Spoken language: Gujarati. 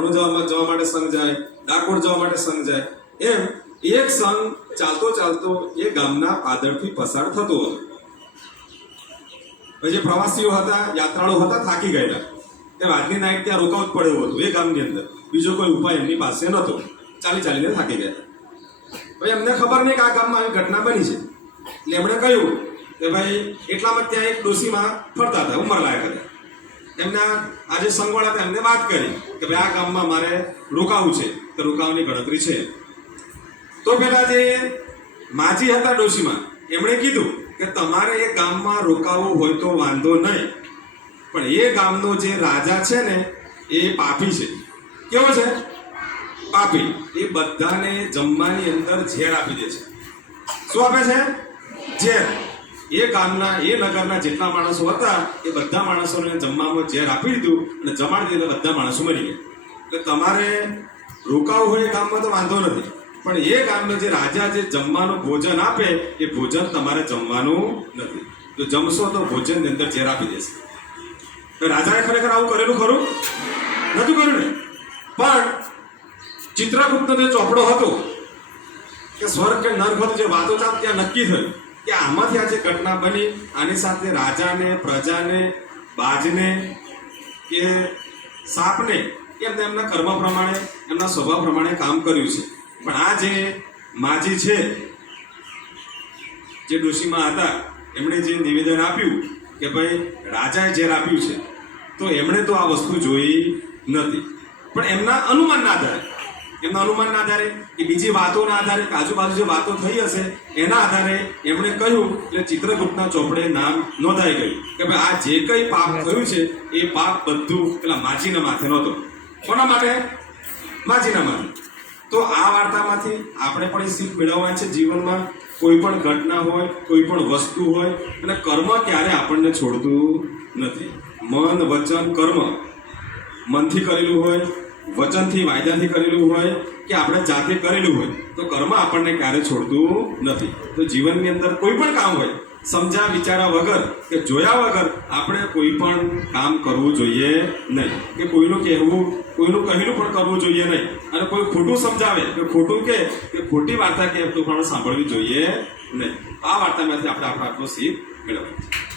રણુજા જવા માટે સંઘ જાય, ડાકોર જવા માટે સંઘ જાય, એમ એક સંઘ ચાલતો ચાલતો એ ગામના પાદરથી પસાર થતો હતો. જે પ્રવાસીઓ હતા, યાત્રાળુઓ હતા, થાકી ગયેલા, તે આજની નાઈટ ત્યાં રોકાવું જ પડ્યું હતું એ ગામની અંદર. બીજો કોઈ ઉપાય એમની પાસે નહોતો, ચાલી ચાલીને થાકી ગયા. ભાઈ એમને ખબર નહીં કે આ ગામમાં આવી ઘટના બની છે, એટલે એમણે કહ્યું કે ભાઈ એટલામાં ત્યાં એક ડોશીમાં ફરતા હતા, ઉંમરલાયક હતા. એમના આજે સંગવાળા હતા, એમને વાત કરી કે ભાઈ આ ગામમાં મારે રોકાવું છે, તો રોકાવાની ગણતરી છે. તો પેલા જે માજી હતા ડોશીમાં, એમણે કીધું કે તમારે એ ગામમાં રોકાવું હોય તો વાંધો નહીં, પણ એ ગામનો જે રાજા છે ને એ પાપી છે. કેવો છે? પાપી. એ બધાને જમવાની અંદર ઝેર આપી દે છે. શું આપે છે? ઝેર. એ ગામના, એ નગરના જેટલા માણસો હતા એ બધા માણસોને જમવામાં ઝેર આપી દીધું અને જમાડી દીધું, બધા માણસો મરી ગયા. એટલે તમારે રોકાવું હોય એ ગામમાં તો વાંધો નથી, પણ એ ગામનો જે રાજા જે જમવાનું ભોજન આપે એ ભોજન તમારે જમવાનું નથી. જો જમશો તો ભોજનની અંદર ઝેર આપી દેશે. તો રાજાએ ખરેખર આવું કરેલું ખરું? નતું કર્યું ને. પણ ચિત્રગુપ્તનો જે ચોપડો હતો કે સ્વર્ગ કે નર્ક હતો, જે વાતો ચાલતી ત્યાં નક્કી થયું કે આમાંથી આ જે ઘટના બની, આની સાથે રાજાને, પ્રજાને, બાજને કે સાપને એમને એમના કર્મ પ્રમાણે, એમના સ્વભાવ પ્રમાણે કામ કર્યું છે. પણ આ જે માજી છે, જે ડોશીમાં હતા, એમણે જે નિવેદન આપ્યું કે ભાઈ રાજાએ ઝેર આપ્યું છે, તો એમણે તો આ વસ્તુ જોઈ નથી. પણ એમના અનુમાનના આધારે, કે બીજી વાતોના આધારે, કે આજુબાજુ જે વાતો થઈ હશે એના આધારે એમણે કહ્યું, એટલે ચિત્રગુપ્તના ચોપડે નામ નોંધાઈ ગયું કે ભાઈ આ જે કંઈ પાપ થયું છે એ પાપ બધું પેલા માજીના માથે નહોતો. કોના માટે? માજીના માથે. તો આ વાર્તામાંથી આપણે પણ એ શીખ મેળવવાની છે જીવનમાં. કોઈ પણ ઘટના હોય, કોઈ પણ વસ્તુ હોય, અને કર્મ ક્યારે આપણને છોડતું નથી. મન, વચન, કર્મ, મનથી કરેલું હોય, વચનથી, વાયદાથી કરેલું હોય, કે આપણે જાતે કરેલું હોય, તો કર્મ આપણને ક્યારે છોડતું નથી. તો જીવનની અંદર કોઈ પણ કામ હોય, સમજ્યા વિચારા વગર કે જોયા વગર આપણે કોઈ પણ કામ કરવું જોઈએ નહીં, કે કોઈનું કહેલું પણ કરવું જોઈએ નહીં, અને કોઈ ખોટું સમજાવે કે ખોટું કે ખોટી વાર્તા કે એટલું પણ સાંભળવી જોઈએ નહીં. આ વાર્તામાંથી આપણે આટલો શીખ મેળવવાનો છે.